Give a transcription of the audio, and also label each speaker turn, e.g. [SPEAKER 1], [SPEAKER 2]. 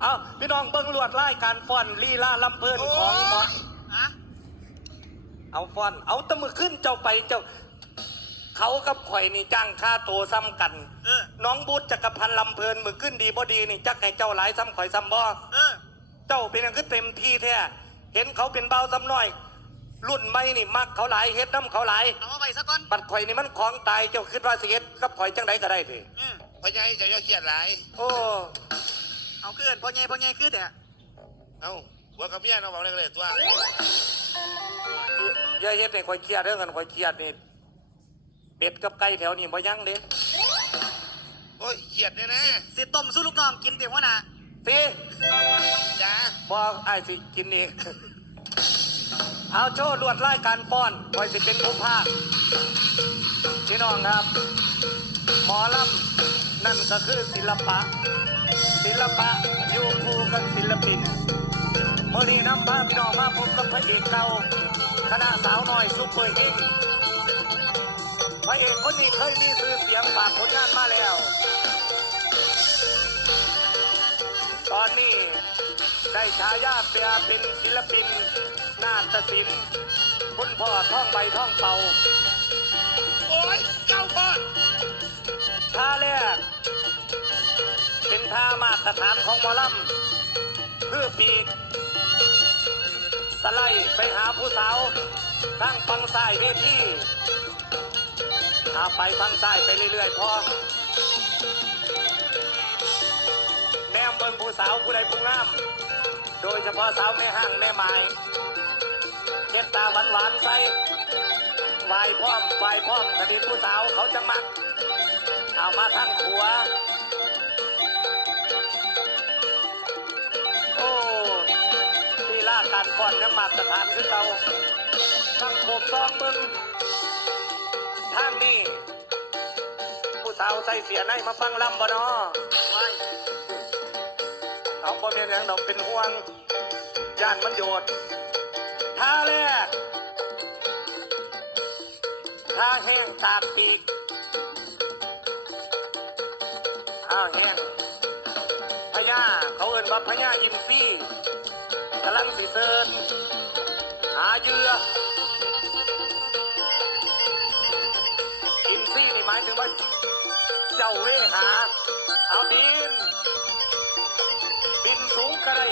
[SPEAKER 1] เอาพี่น้องเบิ้งลวดไล่การฟ้อนลีลาลำเพลินของหมอ
[SPEAKER 2] อะ
[SPEAKER 1] เอาฟ้อน เอาแตะมือขึ้นเจ้าไปเจ้า เขากับข่อยนี่จ้างค่าตัวซ้ำกัน
[SPEAKER 2] เออ
[SPEAKER 1] น้องบูธจักรพันธ์ลำเพลินมือขึ้นดีบ่ดีนี่จักให้เจ้าหลายซ้ำข่อยซ้ำบ่
[SPEAKER 2] เออ
[SPEAKER 1] เจ้าเป็นอันคือเต็มที่แท้เห็นเขาเป็นเบาซ้ำน้อยรุ่นใหม่นี่มักเขาหลายเฮ็ดน้ำเขาหลาย
[SPEAKER 2] เอามาไปซะก่อน
[SPEAKER 1] ปัดข่อยนี่มันของตายเจ้าคิดว่าสิเฮ็ดกับข่อยจังไดก็ได้ที
[SPEAKER 2] อืม
[SPEAKER 3] พ่อใหญ่จะย่อเครียดหลาย
[SPEAKER 1] โอ้
[SPEAKER 2] เอาขึ้นพ่อใหญ่พ่อใหญ่ขึ้นแต่
[SPEAKER 3] เอ้าหัวกับเมียน้องบอกเลยเลยตัว
[SPEAKER 1] อย่าเฮ็ดให้ข่อยเครียดเรื่องกันข่อยเครียดนี่เป็ดกับไก่แถวนี้บ่ยังเด้
[SPEAKER 3] โอ้ยเครียดเนี่ยนะ
[SPEAKER 2] สิต้มสู้ลูกน้องกินเดี๋ยวว่านะ
[SPEAKER 1] สิ
[SPEAKER 3] จ้า
[SPEAKER 1] บ่อ้ายสิกินเองเอาโชว์ลวดลายการป้อนข่อยสิเป็นผู้ภาคพี่น้องครับ หมอลำนั่นก็คือศิลปะ ศิลปะอยู่คู่กับศิลปินเมื่อนี้นำพาพี่น้องมาพบกับพระเอกเก่าคณะสาวน้อยซุปเปอร์คิงพระเอกคนนี้เคยมีชื่อเสียงฝากผลงานมาแล้ว ตอนนี้ได้ฉายาเปียเป็นศิลปิน นาฏศิลป์คุณพ่อท่องใบท่องเป่า
[SPEAKER 3] โอ้ยเจ้าพ่อ
[SPEAKER 1] ท่าแรกเป็น ท่ามาตรฐานของหมอลำคือปีกสไลด์ไปหาผู้สาวทั้งฟังซ้ายเวทีอาไปฟังซ้ายไปเรื่อยๆพอแนมเบิ่งผู้สาวผู้ใดผู้งาม โดยเฉพาะสาวแม่ห้างแม่ไม้เช็ดตาหวานหวานๆใส่ไหวายพร้อมไหวายพร้อมคดีผู้สาวเขาจะมัก เอามาทางขัว การก่อนยังมาตรฐานคือเราทั้งโขบต้องเบิ้งทางนี้ ผู้สาวใส่เสียในมาฟังลำบ่นอ
[SPEAKER 2] ไว้
[SPEAKER 1] เอาบ่เป็นอย่างดอกเป็นห่วงยานมันโยดท่าแรกท่าแห้งตาปีกอ้าแห้งพญาเขาเอินว่าพญายิมฟี่ กำลังสีเซินหาเหยื่ออินซี่นี่หมายถึงว่า เจ้าเวหา เอาดิน บินสูงก็ไร